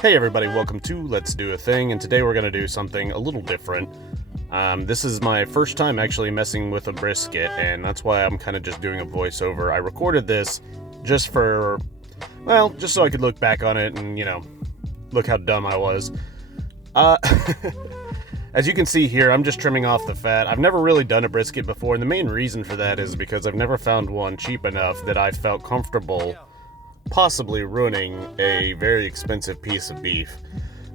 Hey everybody, welcome to Let's Do a Thing, and today we're going to do something a little different. This is my first time actually messing with a brisket, and that's why I'm kind of just doing a voiceover. I recorded this just for, well, just so I could look back on it and, look how dumb I was. As you can see here, I'm just trimming off the fat. I've never really done a brisket before, and the main reason for that is because I've never found one cheap enough that I felt comfortable possibly ruining a very expensive piece of beef.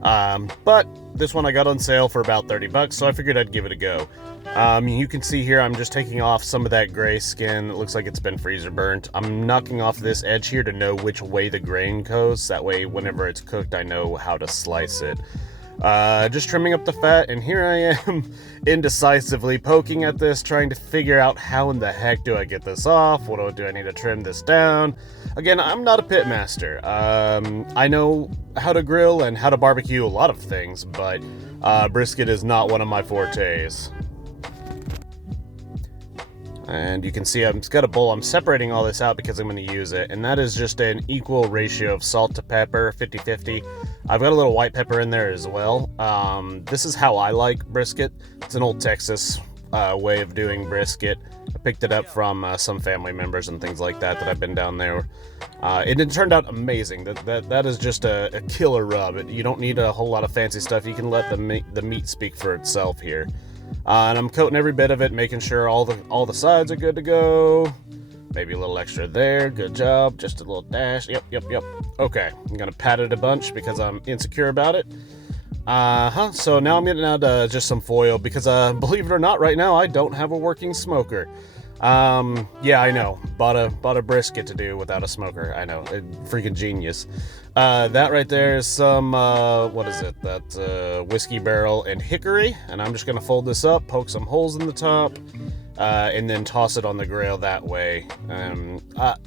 But this one I got on sale for about 30 bucks, so I figured I'd give it a go. You can see here I'm just taking off some of that gray skin. It looks like it's been freezer burnt. I'm knocking off this edge here to know which way the grain goes. That way, whenever it's cooked, I know how to slice it. Just trimming up the fat, and here I am indecisively poking at this, trying to figure out how in the heck do I get this off. What do I need to trim this down? Again, I'm not a pit master. I know how to grill and how to barbecue a lot of things, but brisket is not one of my fortes. And you can see I've got a bowl. I'm separating all this out because I'm going to use it, and that is just an equal ratio of salt to pepper, 50-50. I've got a little white pepper in there as well. This is how I like brisket. It's an old Texas way of doing brisket. I picked it up from some family members and things like that I've been down there. It turned out amazing. That is just a killer rub. You don't need a whole lot of fancy stuff. You can let the meat speak for itself here. And I'm coating every bit of it, making sure all the sides are good to go. Maybe a little extra there. Good job. Just a little dash. Yep. Okay. I'm going to pat it a bunch because I'm insecure about it. So now I'm getting out just some foil because, believe it or not, right now I don't have a working smoker. Yeah, I know. Bought a brisket to do without a smoker. I know. Freaking genius. That right there is some, what is it? That, whiskey barrel and hickory. And I'm just going to fold this up, poke some holes in the top, and then toss it on the grill that way.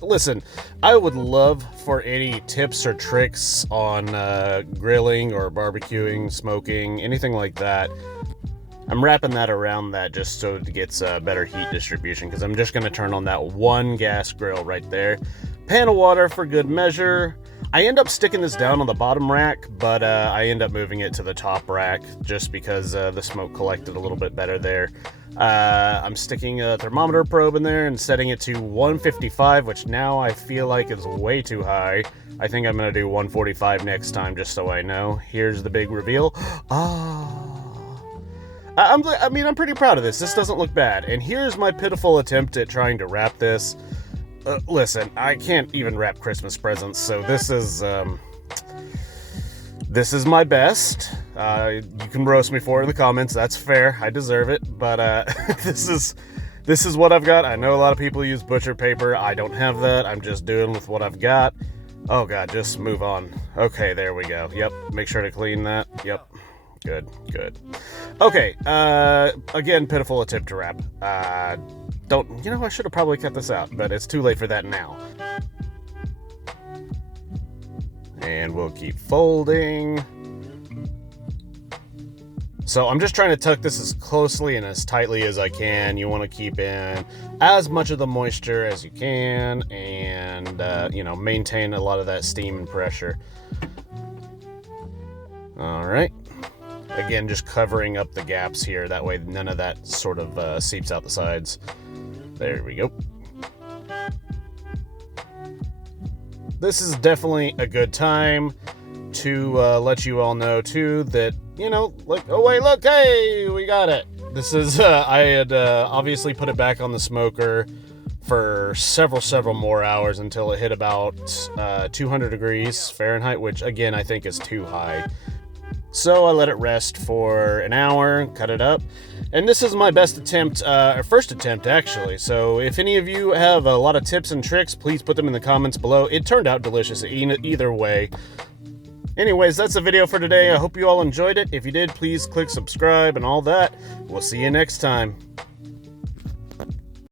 Listen, I would love for any tips or tricks on, grilling or barbecuing, smoking, anything like that. I'm wrapping that around that just so it gets better heat distribution, because I'm just going to turn on that one gas grill right there. Pan of water for good measure. I end up sticking this down on the bottom rack, but I end up moving it to the top rack just because the smoke collected a little bit better there. I'm sticking a thermometer probe in there and setting it to 155, which now I feel like is way too high. I think I'm going to do 145 next time, just so I know. Here's the big reveal. I'm pretty proud of this. This doesn't look bad. And here's my pitiful attempt at trying to wrap this. Listen, I can't even wrap Christmas presents, so this is my best. You can roast me for it in the comments. That's fair. I deserve it. But this is what I've got. I know a lot of people use butcher paper. I don't have that. I'm just doing with what I've got. Oh God, just move on. Okay, there we go. Yep. Make sure to clean that. Yep. Good. Okay, again, pitiful attempt to wrap. I should have probably cut this out, but it's too late for that now. And we'll keep folding. So I'm just trying to tuck this as closely and as tightly as I can. You want to keep in as much of the moisture as you can and, maintain a lot of that steam and pressure. All right. Again, just covering up the gaps here. That way none of that sort of seeps out the sides. There we go. This is definitely a good time to let you all know, too, that, oh, wait, look, hey, we got it. This is, I had obviously put it back on the smoker for several more hours until it hit about 200 degrees Fahrenheit, which, again, I think is too high. So I let it rest for an hour, cut it up, and this is my best attempt, or first attempt actually. So if any of you have a lot of tips and tricks, please put them in the comments below. It turned out delicious either way. Anyways, that's the video for today. I hope you all enjoyed it. If you did, please click subscribe and all that. We'll see you next time.